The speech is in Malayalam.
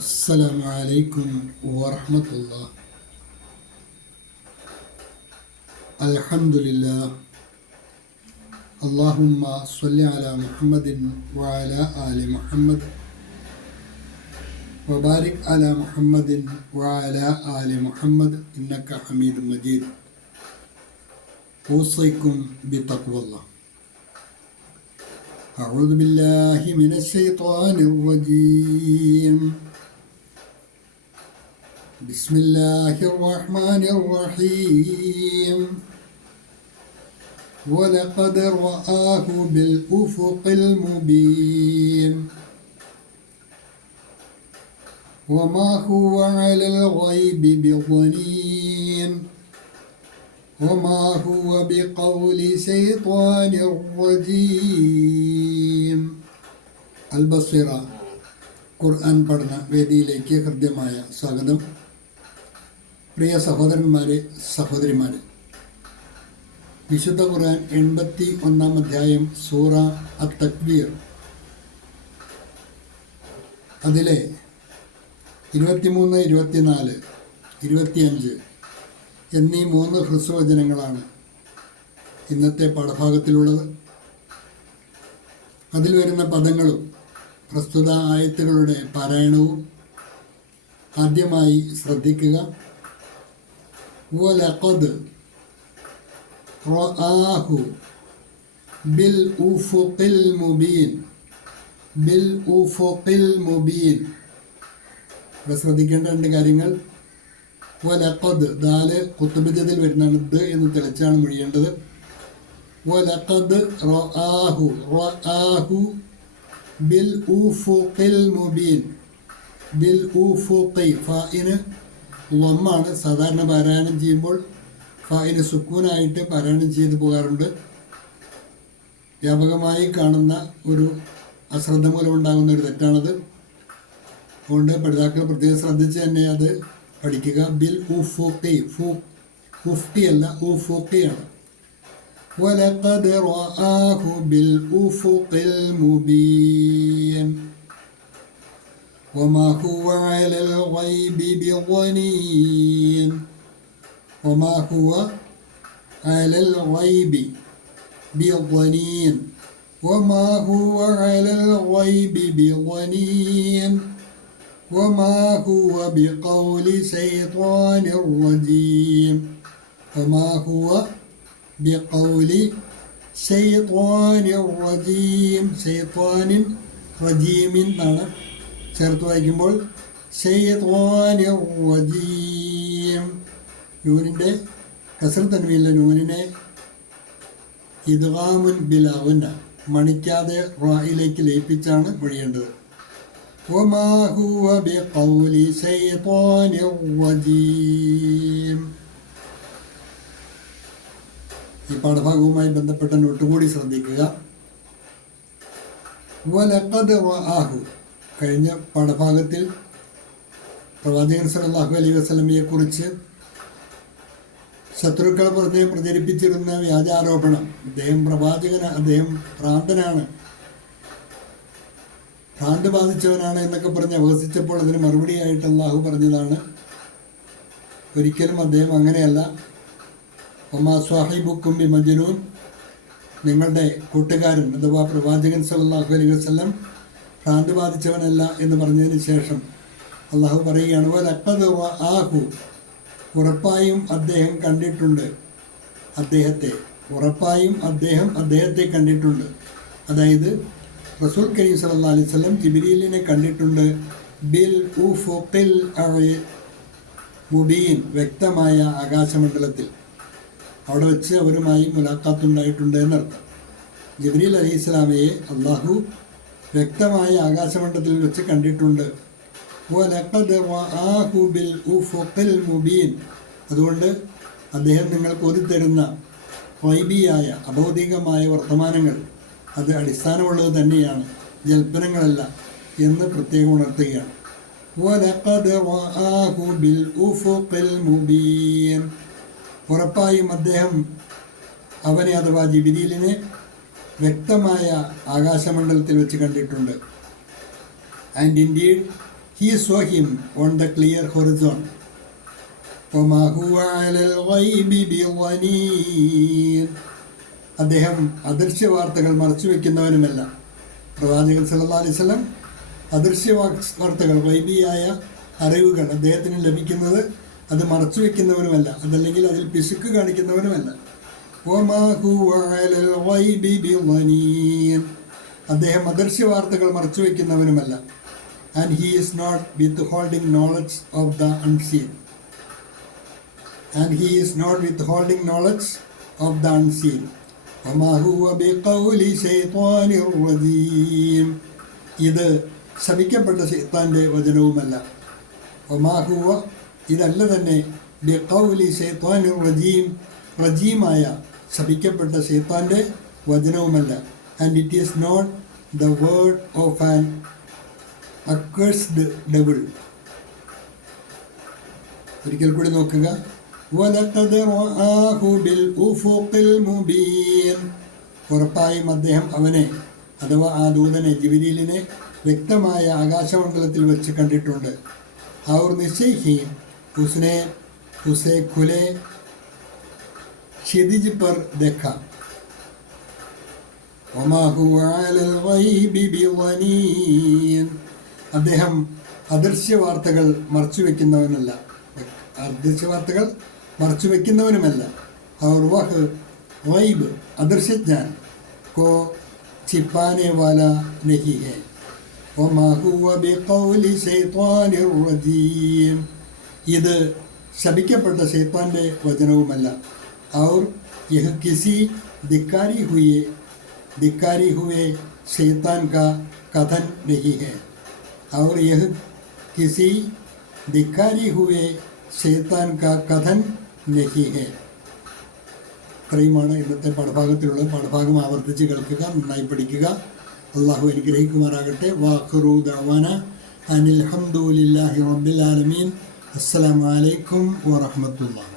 السلام عليكم ورحمة الله. الحمد لله. اللهم صل على محمد وعلى آل محمد وبارك على محمد وعلى آل محمد إنك حميد مجيد. أوصيكم بتقوى الله. أعوذ بالله من الشيطان الرجيم. بسم الله الرحمن الرحيم. ولقد رآه بالأفق المبين وما هو على الغيب بضنين وما هو بقول شيطان الرجيم. അൽബസീറ ഖുർആൻ പഠന വേദിയിലേക്ക് ഹൃദ്യമായ സ്വാഗതം. പ്രിയ സഹോദരന്മാരെ, സഹോദരിമാരെ, വിശുദ്ധ ഖുർആൻ 81 അധ്യായം സൂറ അത്തക്ബീർ, അതിലെ 23, 24, 25 എന്നീ 3 ഹ്രസ്വവചനങ്ങളാണ് ഇന്നത്തെ പാഠഭാഗത്തിലുള്ളത്. അതിൽ വരുന്ന പദങ്ങളും പ്രസ്തുത ആയത്തുകളുടെ പാരായണവും ആദ്യമായി ശ്രദ്ധിക്കുക. വലഖദ് റആഹു ബിൽ ഉഫുഖിൽ മുബീൻ. ബിൽ ഉഫുഖിൽ മുബീൻ. ഇവിടെ ശ്രദ്ധിക്കേണ്ട 2 കാര്യങ്ങൾ. വലഖദ്, ദാല് ഖുത്ബിദത്തിൽ വരുന്നതാണ്. ദ് എന്ന് തെളിച്ചാണ് മൊഴിയേണ്ടത്. വലഖദ് റആഹു, റആഹു ബിൽ ഉഫുഖിൽ മുബീൻ. ബിൽ ഉഫുഖി, ഫാഇന് വമ്മാണ്. സാധാരണ പാരായണം ചെയ്യുമ്പോൾ ഫാഇന് സുക്കൂനായിട്ട് പാരായണം ചെയ്തു പോകാറുണ്ട്. വ്യാപകമായി കാണുന്ന ഒരു അശ്രദ്ധ മൂലമുണ്ടാകുന്ന ഒരു തെറ്റാണത്. അതുകൊണ്ട് പഠിതാക്കൾ പ്രത്യേകം ശ്രദ്ധിച്ച് തന്നെ അത് പഠിക്കുക. ബിൽ ഉഫുഖി, ഉഫ്ഖി അല്ല, ഉഫുഖിയാണ്. وَلَقَدْ رَآهُ بِالْأُفُقِ الْمُبِينِ وَمَا هُوَ عَلَى الْغَيْبِ بِضَنِينٍ وَمَا هُوَ عَلَى الْغَيْبِ بِضَنِينٍ وَمَا هُوَ عَلَى الْغَيْبِ بِضَنِينٍ وَمَا هُوَ بِقَوْلِ شَيْطَانٍ رَجِيمٍ وَمَا هُوَ ബിഖൗലി ശൈത്വാനിർ റജീം. ശൈത്വാനിൻ റജീമിൻ എന്നാണ് ചേർത്ത് വായിക്കുമ്പോൾ ശൈത്വാനിർ റജീം. നൂനിൻ്റെ കസ്ർ തൻവീനില്ല, നൂനിനെ ഇദ്ഗാമുൻ ബിലാവുന്ന മണിക്കാതെ റായിലേക്ക് ലയിപ്പിച്ചാണ് മൊഴിയേണ്ടത്. വമാ ഹുവ ബിഖൗലി ശൈത്വാനിർ റജീം. ഈ പാഠഭാഗവുമായി ബന്ധപ്പെട്ട നോട്ട് കൂടി ശ്രദ്ധിക്കുക. വലഖദ് റആഹു, കഴിഞ്ഞ പാഠഭാഗത്തിൽ പ്രവാചകൻ സല്ലല്ലാഹു അലൈഹി വസല്ലമയെ കുറിച്ച് ശത്രുക്കൾ പ്രചരിപ്പിച്ചിരുന്ന വ്യാജാരോപണം, അദ്ദേഹം പ്രവാചകനാണ്, അദ്ദേഹം ഭ്രാന്തനാണ്, ഭ്രാന്ത് ബാധിച്ചവനാണ് എന്നൊക്കെ പറഞ്ഞ് അപഹസിച്ചപ്പോൾ അതിന് മറുപടിയായിട്ട് അല്ലാഹു പറഞ്ഞതാണ്, ഒരിക്കലും അദ്ദേഹം അങ്ങനെയല്ല. ഒമാ സ്വാഹിബുക്കും ബി മജ്നൂൻ, നിങ്ങളുടെ കൂട്ടുകാരൻ അഥവാ പ്രവാചകൻ സല്ലല്ലാഹു അലൈഹി വസല്ലം ഭ്രാന്ത് ബാധിച്ചവനല്ല എന്ന് പറഞ്ഞതിന് ശേഷം അള്ളാഹു പറയുകയാണ്, വലഖദ് റആഹു, ഉറപ്പായും അദ്ദേഹം കണ്ടിട്ടുണ്ട് അദ്ദേഹത്തെ, ഉറപ്പായും അദ്ദേഹത്തെ കണ്ടിട്ടുണ്ട്. അതായത് റസൂൽ കരീം സല്ലല്ലാഹു അലൈഹി വസല്ലം ജിബ്രീലിനെ കണ്ടിട്ടുണ്ട്. ബിൽ ഉഫുഖിൽ മുബീൻ, വ്യക്തമായ ആകാശമണ്ഡലത്തിൽ. അവിടെ വെച്ച് അവരുമായി മുലാഖാത്തുണ്ടായിട്ടുണ്ട് എന്നർത്ഥം. ജിബ്രീൽ അലൈഹി ഇസ്ലാമയെ അള്ളാഹു വ്യക്തമായ ആകാശമണ്ഡലത്തിൽ വെച്ച് കണ്ടിട്ടുണ്ട്. വലഖദ് റആഹു ബിൽ ഉഫുഖിൽ മുബീൻ. അതുകൊണ്ട് അദ്ദേഹം നിങ്ങൾക്ക് ഓതിത്തരുന്ന ഗൈബിയായ അഭൗതികമായ വർത്തമാനങ്ങൾ അത് അടിസ്ഥാനമുള്ളത് തന്നെയാണ്, ജൽപ്പനങ്ങളല്ല എന്ന് പ്രത്യേകം ഉണർത്തുകയാണ്. വലഖദ് റആഹു ബിൽ ഉഫുഖിൽ മുബീൻ. ഉറപ്പായും അദ്ദേഹം അവനെ അഥവാ ജിബ്രീലിനെ വ്യക്തമായ ആകാശമണ്ഡലത്തിൽ വെച്ച് കണ്ടിട്ടുണ്ട്. And indeed, He saw him on the clear horizon. وَمَا هُوَ عَلَى الْغَيْبِ بِضَنِينٍ. അദ്ദേഹം അദൃശ്യ വാർത്തകൾ മറച്ചുവെക്കുന്നവനുമല്ല. പ്രവാചകൻ സല്ലല്ലാഹു അലൈഹി വസല്ലം അദൃശ്യ വാർത്തകൾ, ഗൈബിയായ അറിവുകൾ അദ്ദേഹത്തിന് ലഭിക്കുന്നത് അത് മറച്ചുവെക്കുന്നവനുമല്ല, അതല്ലെങ്കിൽ അതിൽ പിശുക്ക് കാണിക്കുന്നവനുമല്ല. وَمَا هُوَ عَلَى الْغَيْبِ بِضَنِينٍ. അദ്ദേഹം അദൃശ്യ വാർത്തകൾ മറച്ചുവെക്കുന്നവനുമല്ല. And he is not withholding knowledge of the unseen. And he is not withholding knowledge of the unseen. وَمَا هُوَ بِقَوْلِ شَيْطَانِ الرَّجِيمِ. ഇത് ശപിക്കപ്പെട്ട ശൈത്താൻ്റെ വചനവുമല്ല. وَمَا هُوَ ഇതല്ല തന്നെ ബിഖൗലി ശൈത്താനിർ റജീം, റജീമായ ശപിക്കപ്പെട്ട ശൈത്താൻ്റെ വചനവുമല്ല. And it is not the word of an accursed devil. ഒരിക്കൽ കൂടി നോക്കുക. وَلَقَدْ رَآهُ بِالْأُفُقِ الْمُبِينِ. ഉറപ്പായും അദ്ദേഹം അവനെ, അഥവാ ആ ദൂതനെ ജിബ്രീലിനെ വ്യക്തമായ ആകാശമണ്ഡലത്തിൽ വെച്ച് കണ്ടിട്ടുണ്ട്. और निश्चय ही उसने उसे खुले क्षितिज पर देखा. وما هو على الغيب بضنين. അദ്ദേഹം അദൃശ്യ വാർത്തകൾ മറച്ചുവെക്കുന്നവനല്ല, അദൃശ്യ വാർത്തകൾ മറച്ചുവെക്കുന്നവനുമല്ല. और वह गैब अदृश्य ज्ञान को छिपाने वाला नहीं है. وما هو بقول شيطان الرجيم. ഇത് ശപിക്കപ്പെട്ട ശൈത്താൻ്റെ വചനവുമല്ല. और यह किसी धिक्कारी हुए शैतान का कथन नहीं है. और यह किसी धिक्कारी हुए शैतान का कथन नहीं है. ഇത്രയുമാണ് ഇന്നത്തെ പാഠഭാഗത്തിലുള്ള പാഠഭാഗം. ആവർത്തിച്ച് കേൾക്കുക, നന്നായി പഠിക്കുക. അള്ളാഹു അനുഗ്രഹിക്കുമാറാകട്ടെ. വാഖിറു ദഅവാന അനിൽ ഹംദുലില്ലാഹി റബ്ബിൽ ആലമീൻ. അസ്സലാമു അലൈക്കും വറഹ്മത്തുള്ളാഹി.